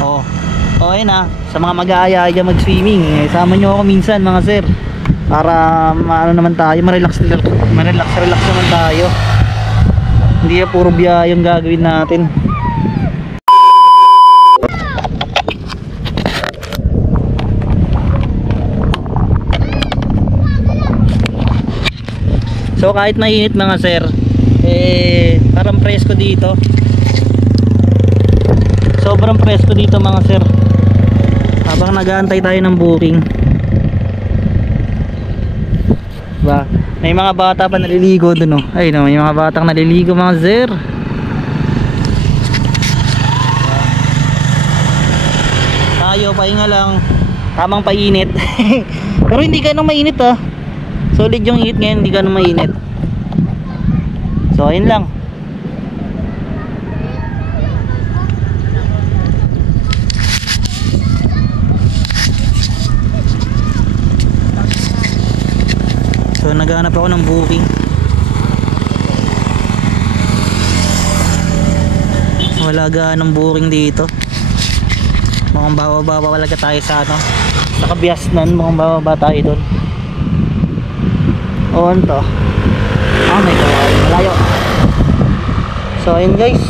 Oh. Oh, ayun sa mga mag-aaya dyan mag-swimming, sama nyo ako minsan mga sir. Para ano naman tayo, ma-relax naman tayo. Hindi puro biyahe yung gagawin natin. So kahit mainit mga sir, parang presko dito. Sobrang presko dito mga sir. Habang nag-aantay tayo ng booking. Diba? May mga bata pa naliligo dun Ay no, may mga batang naliligo mga sir. Tayo pahinga lang. Tamang painit. Pero hindi ganun mainit Solid yung init ngayon, hindi ganun mainit. So ayun lang. So naghahanap ako ng booking. Wala ganang booking dito. Mukhang bababa talaga tayo sa sa Kabiasnan. Mukhang bababa tayo doon. O ano to? May kawain, malayo. So ayun guys,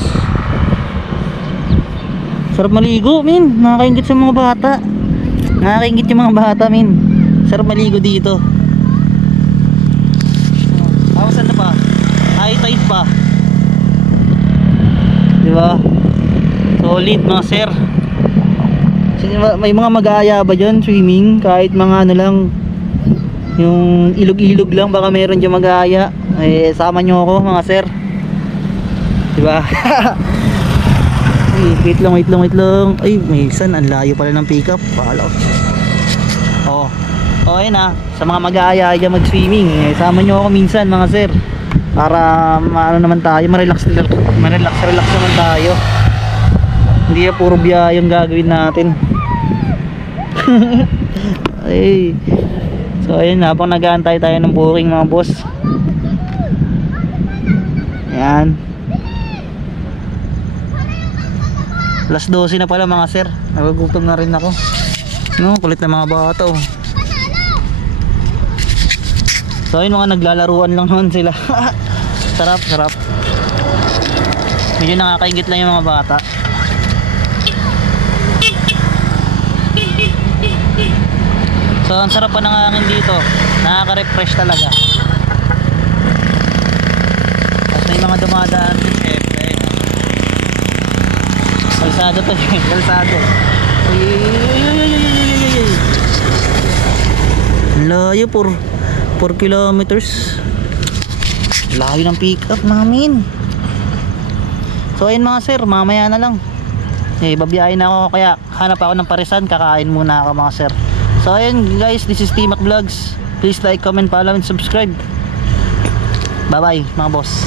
sarap maligo min. Nakakaingit sa mga bata. Nakakaingit yung mga bata min. Sarap maligo dito. Saan na pa? High tide pa. Diba? Solid mga sir. May mga mag-aaya ba dyan swimming? Kahit mga ano lang, yung ilog-ilog lang, baka meron dyan mag-aaya. Sama nyo ako mga sir. Diba? Wait lang. Ay, may isan, ang layo pala ng pick up. Pala. Oh, ayun sa mga mag-aaya dyan mag-swimming, sama nyo ako minsan mga sir. Para ano naman tayo, ma-relax naman tayo. Hindi puro biyahe yung gagawin natin. Ay. So ayun, habang nag-aantay tayo ng booking mga boss. Ayan. Alas 12 na pala mga sir. Nagugutom na rin ako. Kulit na mga bata So ayun, mga naglalaruan lang naman sila. Sarap. Medyo nakakaingit lang yung mga bata. So ang sarap pa ng hangin dito. Nakaka-refresh talaga. Tapos may mga dumadaan din syempre. Kalsado to, kalsado. Layo, 4 kilometers. Layo ng pick up namin. So ayun mga sir, mamaya na lang. Babiyahin na ako, kaya hanap ako ng parisan, kakain muna ako mga sir. So ayun guys, this is T-Mac Vlogs. Please like, comment, follow and subscribe. Bye bye mga boss.